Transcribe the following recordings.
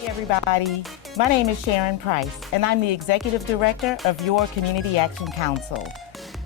Everybody, my name is Sharon Price, and I'm the Executive Director of Your Community Action Council.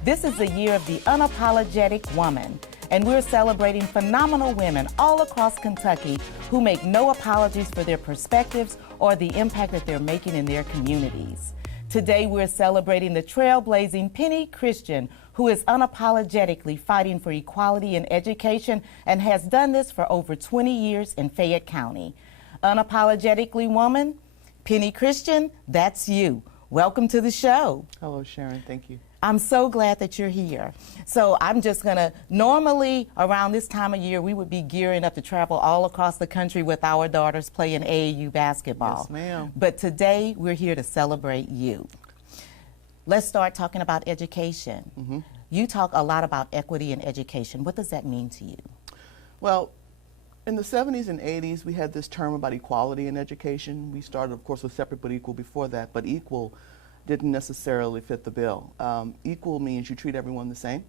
This is the year of the Unapologetic Woman, and we're celebrating phenomenal women all across Kentucky who make no apologies for their perspectives or the impact that they're making in their communities. Today, we're celebrating the trailblazing Penny Christian, who is unapologetically fighting for equality in education and has done this for over 20 years in Fayette County. Unapologetically Woman, Penny Christian, that's you. Welcome to the show. Hello, Sharon. Thank you. I'm so glad that you're here. So I'm just going to, normally around this time of year, we would be gearing up to travel all across the country with our daughters playing AAU basketball. Yes, ma'am. But today, we're here to celebrate you. Let's start talking about education. Mm-hmm. You talk a lot about equity in education. What does that mean to you? Well, in the 70s and 80s, we had this term about equality in education. We started, of course, with separate but equal before that, but equal didn't necessarily fit the bill. Equal means you treat everyone the same.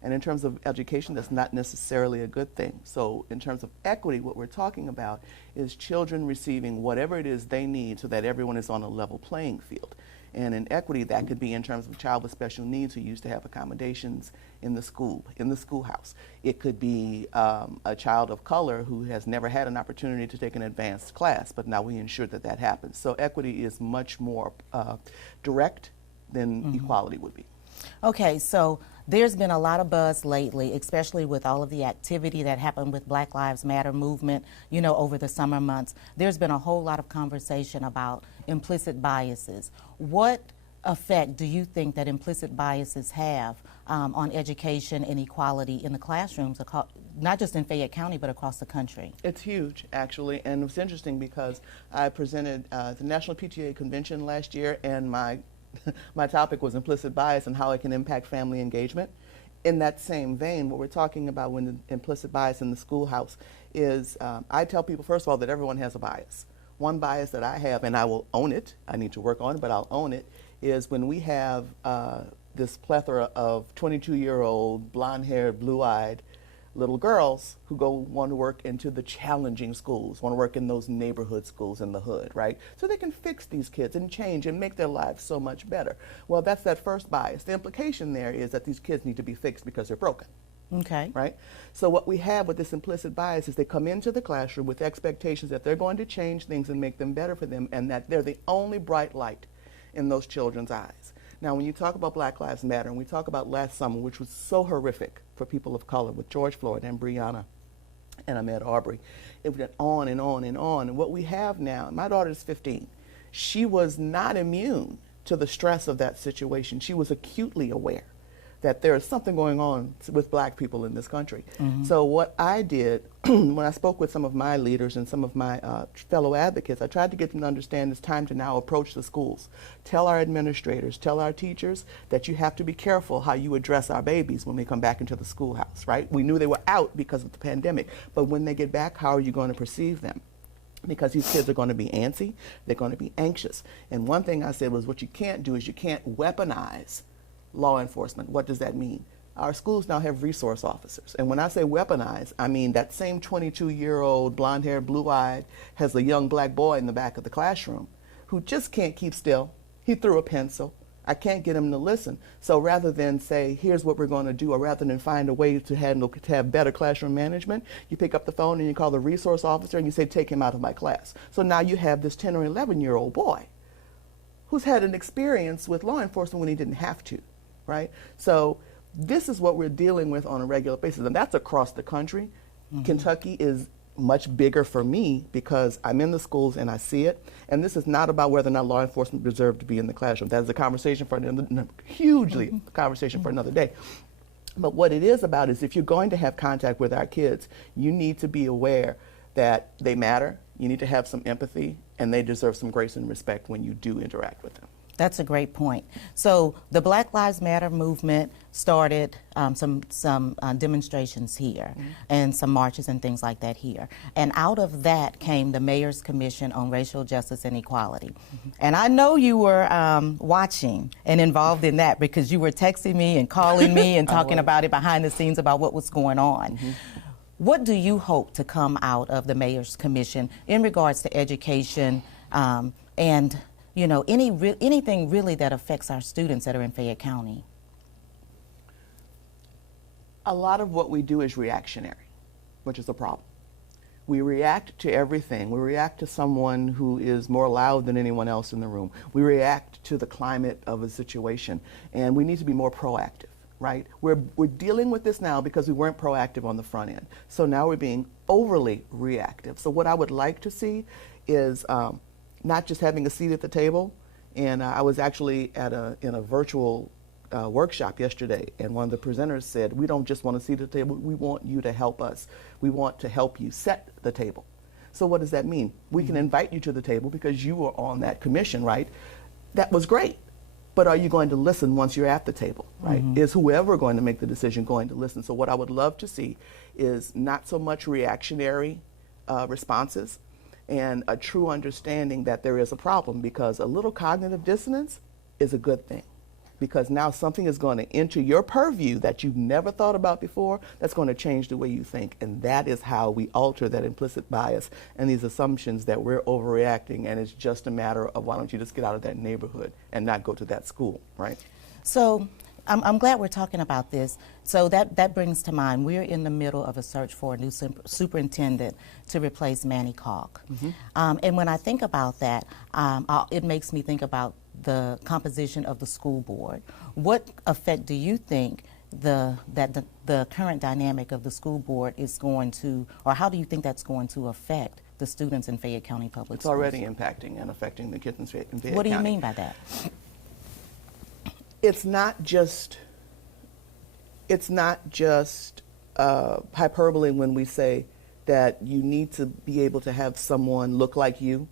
And in terms of education, that's not necessarily a good thing. So in terms of equity, what we're talking about is children receiving whatever it is they need so that everyone is on a level playing field. And in equity, that could be in terms of a child with special needs who used to have accommodations in the schoolhouse. It could be a child of color who has never had an opportunity to take an advanced class, but now we ensure that that happens. So equity is much more direct than equality would be. Okay, so there's been a lot of buzz lately, especially with all of the activity that happened with Black Lives Matter movement, you know, over the summer months. There's been a whole lot of conversation about implicit biases. What effect do you think that implicit biases have on education and equality in the classrooms, not just in Fayette County, but across the country? It's huge, actually, and it was interesting because I presented the National PTA Convention last year, and my topic was implicit bias and how it can impact family engagement. In that same vein, what we're talking about when the implicit bias in the schoolhouse is, I tell people, first of all, that everyone has a bias. One bias that I have, and I will own it, I need to work on it, but I'll own it, is when we have this plethora of 22-year-old, blonde-haired, blue-eyed little girls who want to work into the challenging schools, want to work in those neighborhood schools in the hood, right? So they can fix these kids and change and make their lives so much better. Well, that's that first bias. The implication there is that these kids need to be fixed because they're broken. Okay. Right? So what we have with this implicit bias is they come into the classroom with expectations that they're going to change things and make them better for them, and that they're the only bright light in those children's eyes. Now, when you talk about Black Lives Matter, and we talk about last summer, which was so horrific for people of color with George Floyd and Breonna and Ahmaud Arbery, it went on and on and on. And what we have now, my daughter is 15. She was not immune to the stress of that situation. She was acutely aware that there is something going on with black people in this country. Mm-hmm. So what I did, when I spoke with some of my leaders and some of my fellow advocates, I tried to get them to understand it's time to now approach the schools. Tell our administrators, tell our teachers that you have to be careful how you address our babies when they come back into the schoolhouse, right? We knew they were out because of the pandemic, but when they get back, how are you going to perceive them? Because these kids are going to be antsy, they're going to be anxious. And one thing I said was, what you can't do is you can't weaponize law enforcement. What does that mean? Our schools now have resource officers. And when I say weaponize, I mean that same 22-year-old, blonde-haired, blue-eyed, has a young black boy in the back of the classroom who just can't keep still. He threw a pencil. I can't get him to listen. So rather than say, here's what we're going to do, or rather than find a way to have better classroom management, you pick up the phone and you call the resource officer and you say, take him out of my class. So now you have this 10 or 11-year-old boy who's had an experience with law enforcement when he didn't have to. Right? So this is what we're dealing with on a regular basis, and that's across the country. Mm-hmm. Kentucky is much bigger for me because I'm in the schools and I see it, and this is not about whether or not law enforcement deserve to be in the classroom. That is a conversation for another, hugely conversation for another day. But what it is about is if you're going to have contact with our kids, you need to be aware that they matter, You need to have some empathy, and they deserve some grace and respect when you do interact with them. That's a great point. So the Black Lives Matter movement started some demonstrations here and some marches and things like that here. And out of that came the Mayor's Commission on Racial Justice and Equality. And I know you were watching and involved in that because you were texting me and calling me and talking about it behind the scenes about what was going on. What do you hope to come out of the Mayor's Commission in regards to education and you know, anything really that affects our students that are in Fayette County? A lot of what we do is reactionary, which is a problem. We react to everything. We react to someone who is more loud than anyone else in the room. We react to the climate of a situation, and we need to be more proactive, right? We're dealing with this now because we weren't proactive on the front end. So now we're being overly reactive. So what I would like to see is not just having a seat at the table. And I was actually in a virtual workshop yesterday, and one of the presenters said, we don't just want a seat at the table, we want you to help us. We want to help you set the table. So what does that mean? We can invite you to the table because you were on that commission, right? That was great. But are you going to listen once you're at the table, right? Is whoever going to make the decision going to listen? So what I would love to see is not so much reactionary responses, and a true understanding that there is a problem, because a little cognitive dissonance is a good thing, because now something is going to enter your purview that you've never thought about before that's going to change the way you think, and that is how we alter that implicit bias and these assumptions that we're overreacting and it's just a matter of why don't you just get out of that neighborhood and not go to that school, right? So I'm glad we're talking about this. So that brings to mind, we're in the middle of a search for a new superintendent to replace Manny Kalk. And when I think about that, it makes me think about the composition of the school board. What effect do you think the current dynamic of the school board is going to, or how do you think that's going to affect the students in Fayette County Public Schools? It's already impacting and affecting the kids in Fayette County. What do you mean by that? It's not just hyperbole when we say that you need to be able to have someone look like you,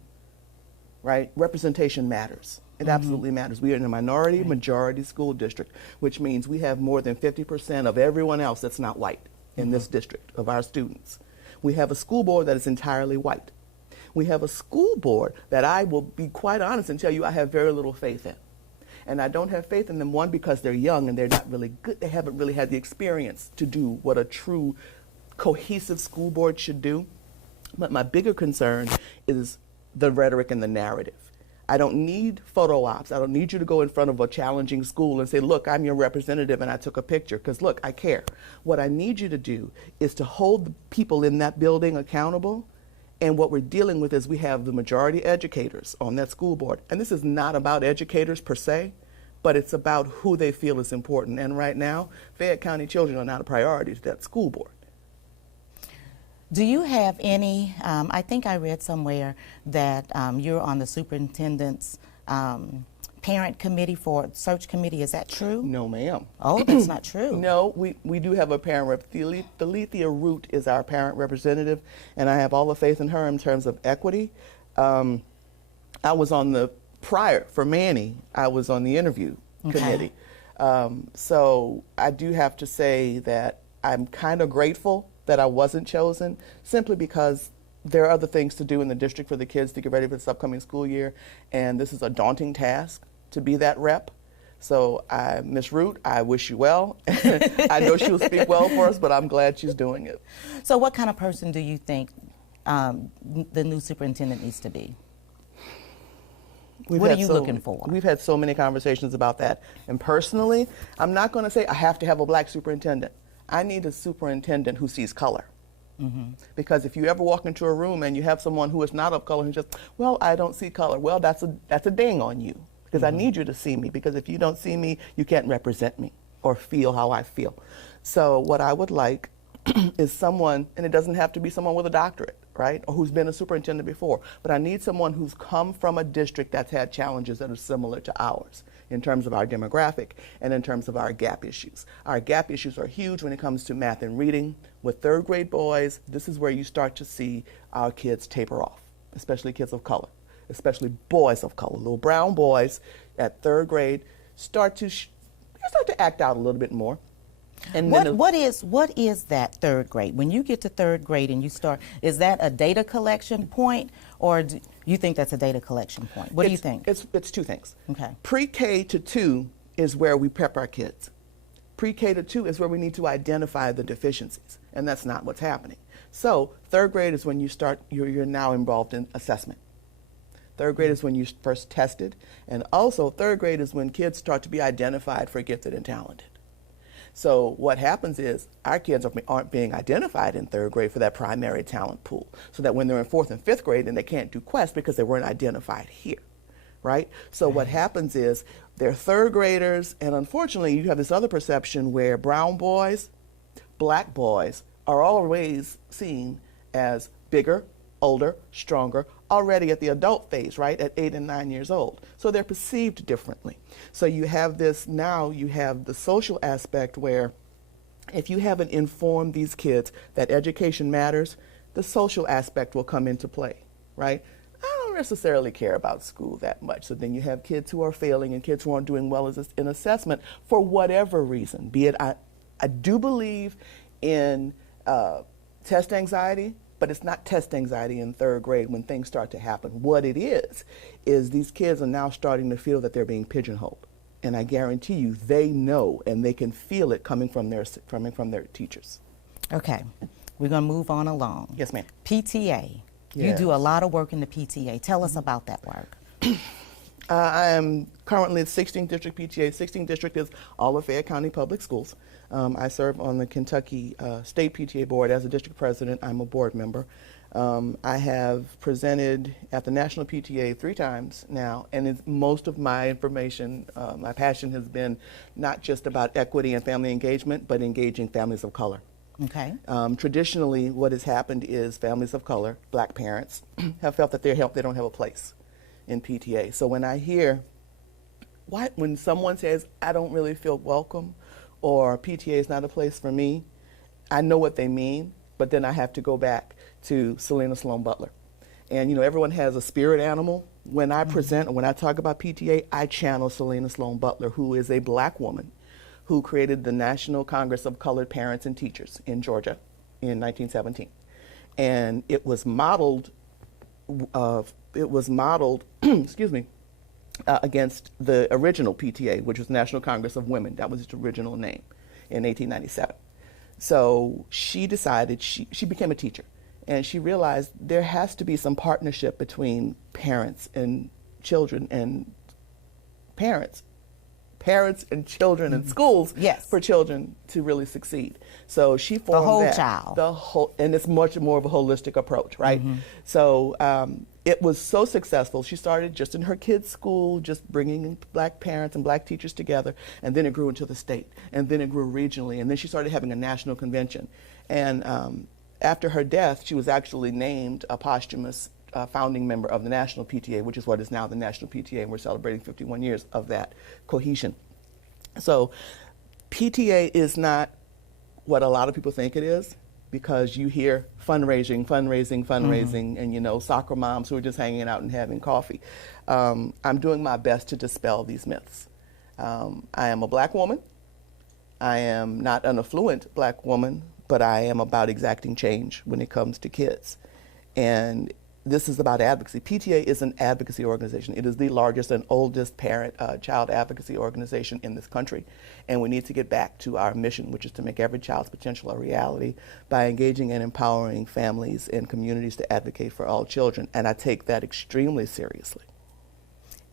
right? Representation matters. It absolutely matters. We are in a minority majority school district, which means we have more than 50% of everyone else that's not white in this district of our students. We have a school board that is entirely white. We have a school board that I will be quite honest and tell you I have very little faith in. And I don't have faith in them, one, because they're young and they're not really good. They haven't really had the experience to do what a true cohesive school board should do. But my bigger concern is the rhetoric and the narrative. I don't need photo ops. I don't need you to go in front of a challenging school and say, look, I'm your representative and I took a picture, because look, I care. What I need you to do is to hold the people in that building accountable. And what we're dealing with is we have the majority educators on that school board. And this is not about educators per se, but it's about who they feel is important. And right now, Fayette County children are not a priority to that school board. Do you have any, I think I read somewhere that you're on the superintendent's parent committee for search committee. Is that true? No, ma'am. Oh, that's not true. No, we do have a parent rep. Thelethia Root is our parent representative, and I have all the faith in her in terms of equity. I was on the prior, for Manny, I was on the interview committee. So I do have to say that I'm kind of grateful that I wasn't chosen, simply because there are other things to do in the district for the kids to get ready for this upcoming school year, and this is a daunting task to be that rep. So Ms. Root, I wish you well. I know she'll speak well for us, but I'm glad she's doing it. So what kind of person do you think the new superintendent needs to be? What are you looking for? We've had so many conversations about that. And personally, I'm not going to say I have to have a black superintendent. I need a superintendent who sees color. Because if you ever walk into a room and you have someone who is not of color who just, well, I don't see color. Well, that's a ding on you, because I need you to see me, because if you don't see me, you can't represent me or feel how I feel. So what I would like is someone, and it doesn't have to be someone with a doctorate, right, or who's been a superintendent before, but I need someone who's come from a district that's had challenges that are similar to ours in terms of our demographic and in terms of our gap issues. Our gap issues are huge when it comes to math and reading. With third grade boys, this is where you start to see our kids taper off. especially kids of color, especially boys of color. Little brown boys at 3rd grade start to act out a little bit more. And what is that 3rd grade? When you get to 3rd grade and you start, is that a data collection point, or do you think that's a data collection point? What do you think? It's two things. Okay. Pre-K to 2 is where we prep our kids. Pre-K to 2 is where we need to identify the deficiencies, and that's not what's happening. So 3rd grade is when you start, you're now involved in assessment. 3rd grade is when you first tested, and also 3rd grade is when kids start to be identified for gifted and talented. So what happens is our kids aren't being identified in 3rd grade for that primary talent pool, so that when they're in 4th and 5th grade, then they can't do Quest because they weren't identified here, right? So what happens is they're 3rd graders, and unfortunately you have this other perception where brown boys, black boys are always seen as bigger, older, stronger, already at the adult phase, right, at 8 and 9 years old. So they're perceived differently. So you have this, now you have the social aspect where if you haven't informed these kids that education matters, the social aspect will come into play, right? I don't necessarily care about school that much. So then you have kids who are failing and kids who aren't doing well in assessment for whatever reason. Be it, I do believe in test anxiety, but it's not test anxiety in 3rd grade when things start to happen. What it is these kids are now starting to feel that they're being pigeonholed. And I guarantee you they know and they can feel it coming from their teachers. Okay, we're going to move on along. Yes, ma'am. PTA. Yes. You do a lot of work in the PTA. Tell us about that work. I am currently in 16th District PTA. 16th District is all of Fayette County Public Schools. I serve on the Kentucky State PTA Board as a district president. I'm a board member. I have presented at the National PTA 3 times now, and most of my information, my passion has been not just about equity and family engagement, but engaging families of color. Okay. Traditionally, what has happened is families of color, black parents, have felt that they don't have a place in PTA. So when I hear, when someone says, I don't really feel welcome, or PTA is not a place for me, I know what they mean, but then I have to go back to Selena Sloan Butler. And you know, everyone has a spirit animal. When I present, or when I talk about PTA, I channel Selena Sloan Butler, who is a black woman who created the National Congress of Colored Parents and Teachers in Georgia in 1917. And it was modeled, excuse me, against the original PTA, which was National Congress of Women. That was its original name in 1897. So she decided, she became a teacher, and she realized there has to be some partnership between parents and children and parents and children and schools for children to really succeed. So she formed the whole, and it's much more of a holistic approach, right? So it was so successful. She started just in her kids' school, just bringing black parents and black teachers together, and then it grew into the state, and then it grew regionally, and then she started having a national convention. And after her death, she was actually named a posthumous founding member of the National PTA, which is what is now the National PTA, and we're celebrating 51 years of that cohesion. So PTA is not what a lot of people think it is, because you hear fundraising, and you know, soccer moms who are just hanging out and having coffee. I'm doing my best to dispel these myths. I am a black woman. I am not an affluent black woman, but I am about exacting change when it comes to kids. And this is about advocacy. PTA is an advocacy organization. It is the largest and oldest parent-child advocacy organization in this country. And we need to get back to our mission, which is to make every child's potential a reality by engaging and empowering families and communities to advocate for all children. And I take that extremely seriously.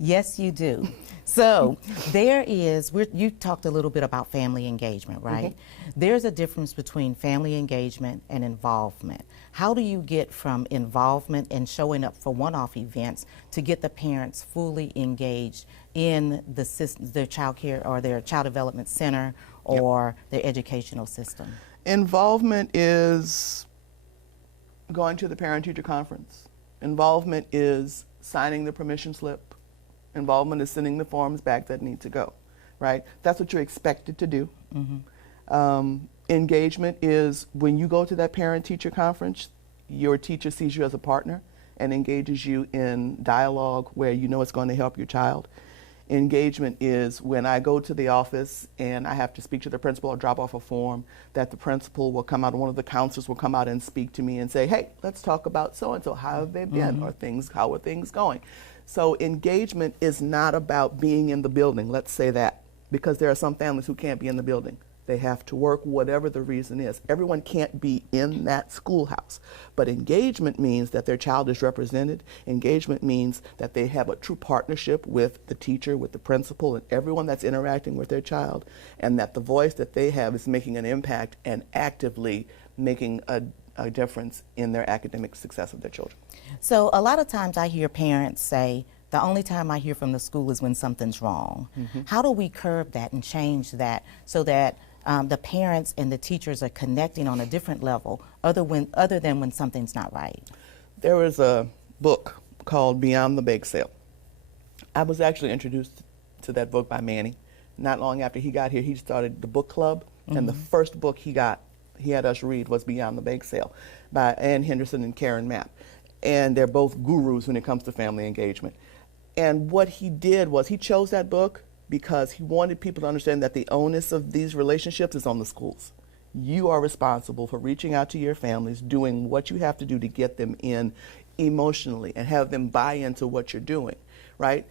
Yes, you do. So there is, you talked a little bit about family engagement, right? There's a difference between family engagement and involvement. How do you get from involvement and showing up for one-off events to get the parents fully engaged in the system, their child care or their child development center or their educational system? Involvement is going to the parent-teacher conference. Involvement is signing the permission slip. Involvement is sending the forms back that need to go, right? That's what you're expected to do. Engagement is when you go to that parent-teacher conference, your teacher sees you as a partner and engages you in dialogue where you know it's going to help your child. Engagement is when I go to the office and I have to speak to the principal or drop off a form, that the principal will come out, one of the counselors will come out and speak to me and say, hey, let's talk about so-and-so. How have they been? Or how are things going? So engagement is not about being in the building, let's say that, because there are some families who can't be in the building. They have to work, whatever the reason is. Everyone can't be in that schoolhouse. But engagement means that their child is represented. Engagement means that they have a true partnership with the teacher, with the principal, and everyone that's interacting with their child, and that the voice that they have is making an impact and actively making a difference in their academic success of their children. So a lot of times I hear parents say, the only time I hear from the school is when something's wrong. How do we curb that and change that so that the parents and the teachers are connecting on a different level other than when something's not right? There is a book called Beyond the Bake Sale. I was actually introduced to that book by Manny. Not long after he got here, he started the book club, and the first book he had us read was Beyond the Bake Sale by Ann Henderson and Karen Mapp. And they're both gurus when it comes to family engagement. And what he did was he chose that book because he wanted people to understand that the onus of these relationships is on the schools. You are responsible for reaching out to your families, doing what you have to do to get them in emotionally and have them buy into what you're doing, right?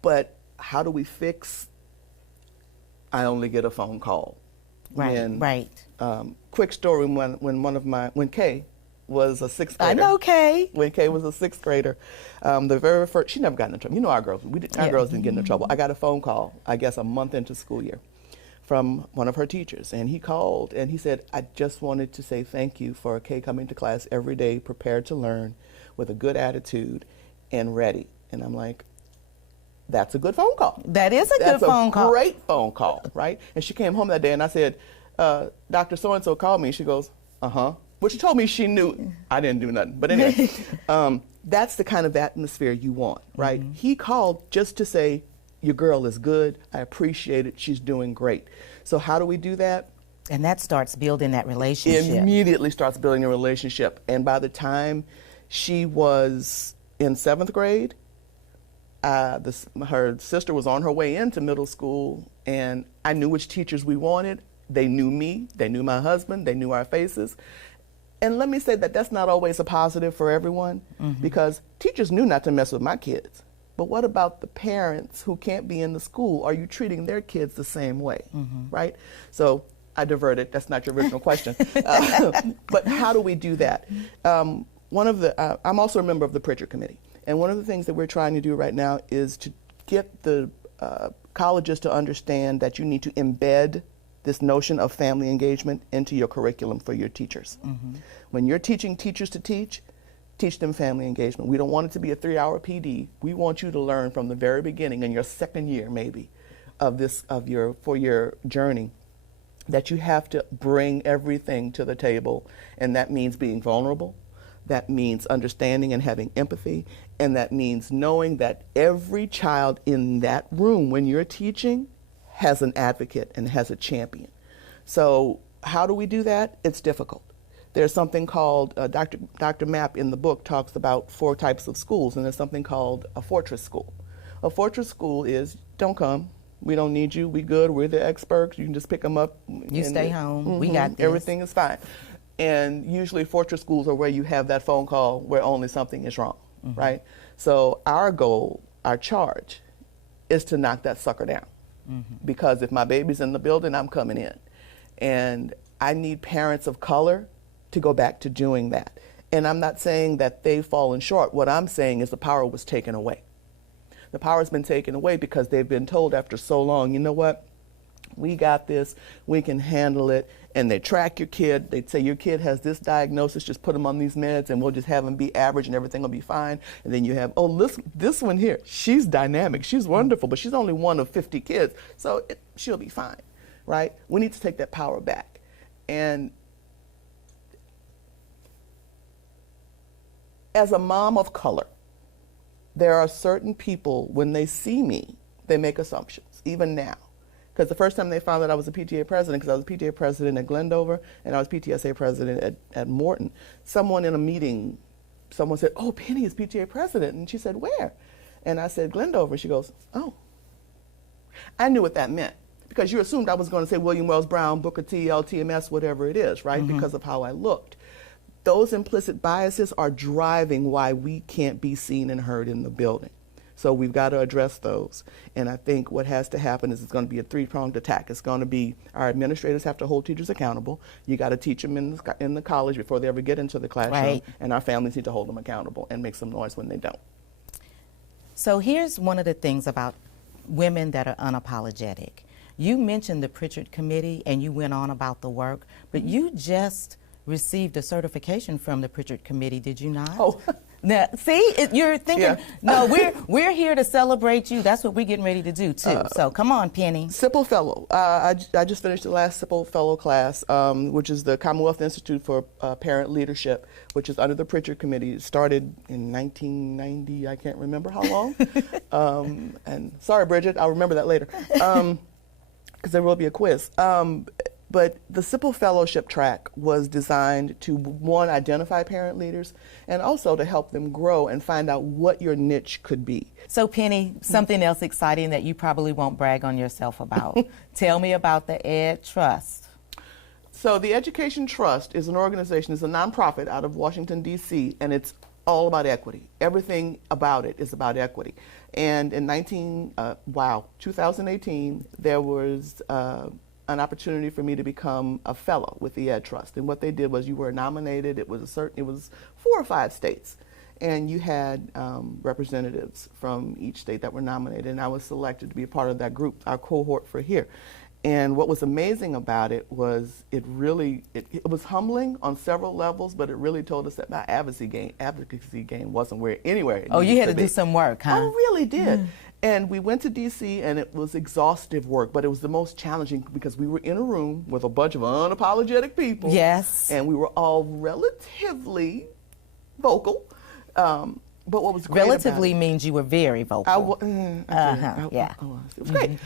But how do we fix, I only get a phone call? Right. Quick story, when Kay was a sixth grader. I know Kay. When Kay was a sixth grader, the very first, she never got into trouble. You know our girls, our girls didn't get into trouble. I got a phone call, I guess a month into school year, from one of her teachers. And he called and he said, I just wanted to say thank you for Kay coming to class every day, prepared to learn, with a good attitude and ready. And I'm like, that's a good phone call. That is a good phone call. That's a great phone call, right? And she came home that day and I said, Dr. So-and-so called me. She goes, uh-huh. Well, she told me she knew I didn't do nothing. But anyway, that's the kind of atmosphere you want, right? He called just to say, your girl is good. I appreciate it. She's doing great. So how do we do that? And that starts building that relationship. It immediately starts building a relationship. And by the time she was in 7th grade, her sister was on her way into middle school, and I knew which teachers we wanted. They knew me. They knew my husband. They knew our faces. And let me say that that's not always a positive for everyone, because teachers knew not to mess with my kids. But what about the parents who can't be in the school? Are you treating their kids the same way, right? So I diverted. That's not your original question. But how do we do that? I'm also a member of the Pritchard Committee. And one of the things that we're trying to do right now is to get the colleges to understand that you need to embed this notion of family engagement into your curriculum for your teachers. When you're teaching teachers to teach them family engagement. We don't want it to be a 3-hour PD. We want you to learn from the very beginning, in your second year maybe, of your 4-year journey, that you have to bring everything to the table. And that means being vulnerable. That means understanding and having empathy. And that means knowing that every child in that room when you're teaching has an advocate and has a champion. So how do we do that? It's difficult. There's something called, Dr. Mapp in the book talks about 4 types of schools, and there's something called a fortress school. A fortress school is, don't come, we don't need you, we good, we're the experts, you can just pick them up. You stay home, we got this. Everything is fine. And usually fortress schools are where you have that phone call where only something is wrong, right? So our goal, our charge, is to knock that sucker down. Because if my baby's in the building, I'm coming in. And I need parents of color to go back to doing that. And I'm not saying that they've fallen short. What I'm saying is the power was taken away. The power has been taken away because they've been told after so long, you know what, we got this, we can handle it. And they track your kid. They'd say your kid has this diagnosis, just put them on these meds and we'll just have them be average and everything will be fine. And then you have, oh, this one here, she's dynamic, she's wonderful, but she's only one of 50 kids, so she'll be fine, right? We need to take that power back. And as a mom of color, there are certain people, when they see me, they make assumptions, even now. Because the first time they found out I was a PTA president, because I was a PTA president at Glendover and I was PTSA president at Morton, someone in a meeting someone said, "Oh, Penny is PTA president," and she said, "Where?" And I said, "Glendover." She goes, "Oh." I knew what that meant, because you assumed I was going to say William Wells Brown, Booker T, LTMS, whatever it is, right? Because of how I looked. Those implicit biases are driving why we can't be seen and heard in the building. So we've got to address those. And I think what has to happen is it's going to be a three-pronged attack. It's going to be our administrators have to hold teachers accountable. You got to teach them in the college before they ever get into the classroom. Right. And our families need to hold them accountable and make some noise when they don't. So here's one of the things about women that are unapologetic. You mentioned the Pritchard Committee and you went on about the work, but you just received a certification from the Pritchard Committee, did you not? Oh. Now, see, you're thinking, no, we're here to celebrate you. That's what we're getting ready to do, too. So come on, Penny. SIPL Fellow. I just finished the last SIPL Fellow class, which is the Commonwealth Institute for Parent Leadership, which is under the Pritchard Committee. It started in 1990, I can't remember how long. And sorry, Bridget, I'll remember that later, because there will be a quiz. But the SIPL Fellowship track was designed to, one, identify parent leaders, and also to help them grow and find out what your niche could be. So, Penny, something else exciting that you probably won't brag on yourself about. Tell me about the Ed Trust. So the Education Trust is an organization, it's a nonprofit out of Washington, D.C., and it's all about equity. Everything about it is about equity. And in 2018, there was an opportunity for me to become a fellow with the Ed Trust. And what they did was you were nominated, it was 4 or 5 states. And you had representatives from each state that were nominated, and I was selected to be a part of that group, our cohort for here. And what was amazing about it was it was humbling on several levels, but it really told us that my advocacy game wasn't anywhere. Oh, you had to do some work, huh? I really did. And we went to D.C., and it was exhaustive work, but it was the most challenging because we were in a room with a bunch of unapologetic people. Yes. And we were all relatively vocal. But what was great relatively about it, means you were very vocal. Yeah. It was great.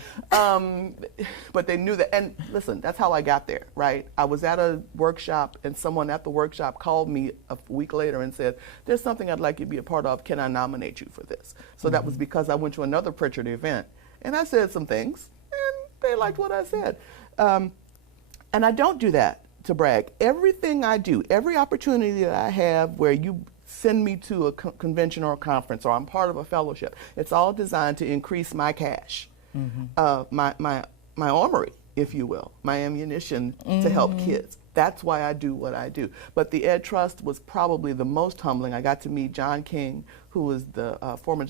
But they knew that. And listen, that's how I got there, right? I was at a workshop, and someone at the workshop called me a week later and said, "There's something I'd like you to be a part of. Can I nominate you for this?" So that was because I went to another Pritchard event. And I said some things, and they liked what I said. And I don't do that to brag. Everything I do, every opportunity that I have where you send me to a convention or a conference, or I'm part of a fellowship, it's all designed to increase my cache, my armory, if you will, my ammunition to help kids. That's why I do what I do. But the Ed Trust was probably the most humbling. I got to meet John King, who was the former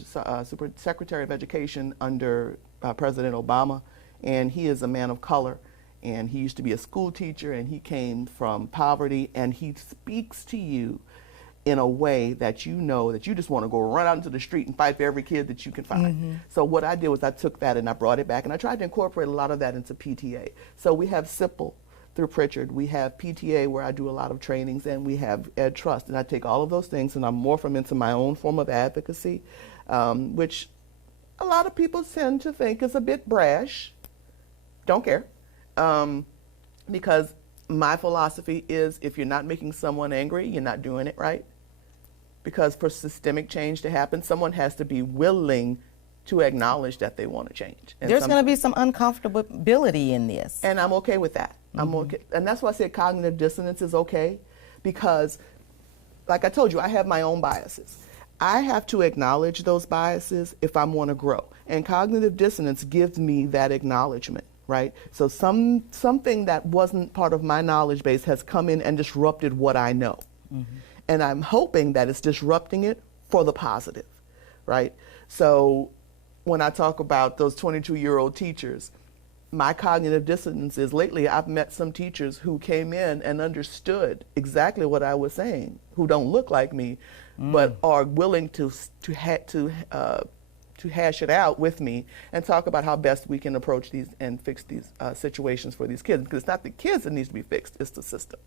Secretary of Education under President Obama, and he is a man of color. And he used to be a school teacher, and he came from poverty, and he speaks to you in a way that you know that you just want to go run out into the street and fight for every kid that you can find. So what I did was I took that and I brought it back, and I tried to incorporate a lot of that into PTA. So we have SIPL through Pritchard, we have PTA where I do a lot of trainings, and we have Ed Trust, and I take all of those things and I morph them into my own form of advocacy, which a lot of people tend to think is a bit brash. Don't care, because my philosophy is if you're not making someone angry, you're not doing it right. Because for systemic change to happen, someone has to be willing to acknowledge that they want to change. And there's going to be some uncomfortability in this. And I'm okay with that. I'm okay. And that's why I said cognitive dissonance is okay, because like I told you, I have my own biases. I have to acknowledge those biases if I want to grow. And cognitive dissonance gives me that acknowledgement. Right? So something that wasn't part of my knowledge base has come in and disrupted what I know. And I'm hoping that it's disrupting it for the positive, right? So when I talk about those 22-year-old teachers, my cognitive dissonance is lately I've met some teachers who came in and understood exactly what I was saying, who don't look like me, but are willing to hash it out with me and talk about how best we can approach these and fix these situations for these kids. Because it's not the kids that needs to be fixed, it's the system.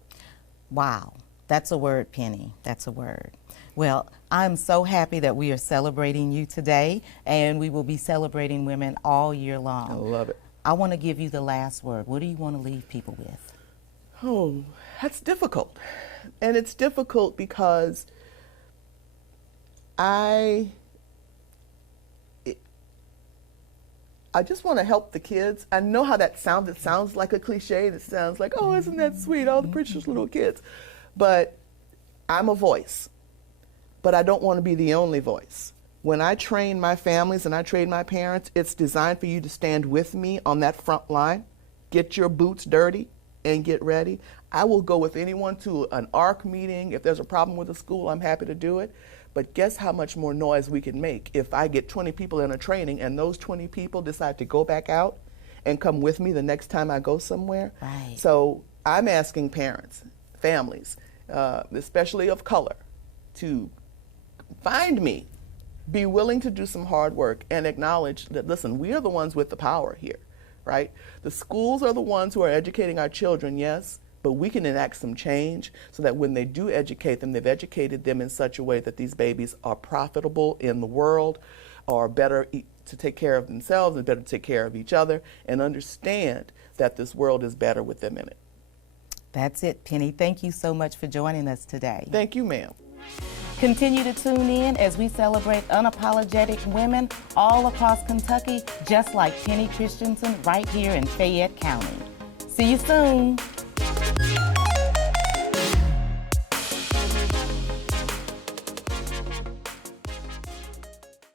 Wow. That's a word, Penny. That's a word. Well, I'm so happy that we are celebrating you today, and we will be celebrating women all year long. I love it. I want to give you the last word. What do you want to leave people with? Oh, that's difficult. And it's difficult because I just want to help the kids. I know how that sounds. It sounds like a cliche. It sounds like, oh, isn't that sweet? All the precious little kids. But I'm a voice. But I don't want to be the only voice. When I train my families and I train my parents, it's designed for you to stand with me on that front line, get your boots dirty, and get ready. I will go with anyone to an ARC meeting. If there's a problem with the school, I'm happy to do it. But guess how much more noise we can make if I get 20 people in a training and those 20 people decide to go back out and come with me the next time I go somewhere. Right. So I'm asking parents, families, especially of color, to find me, be willing to do some hard work, and acknowledge that, listen, we are the ones with the power here, right? The schools are the ones who are educating our children, yes, but we can enact some change so that when they do educate them, they've educated them in such a way that these babies are profitable in the world, are better to take care of themselves and better to take care of each other, and understand that this world is better with them in it. That's it, Penny. Thank you so much for joining us today. Thank you, ma'am. Continue to tune in as we celebrate unapologetic women all across Kentucky, just like Penny Christensen right here in Fayette County. See you soon.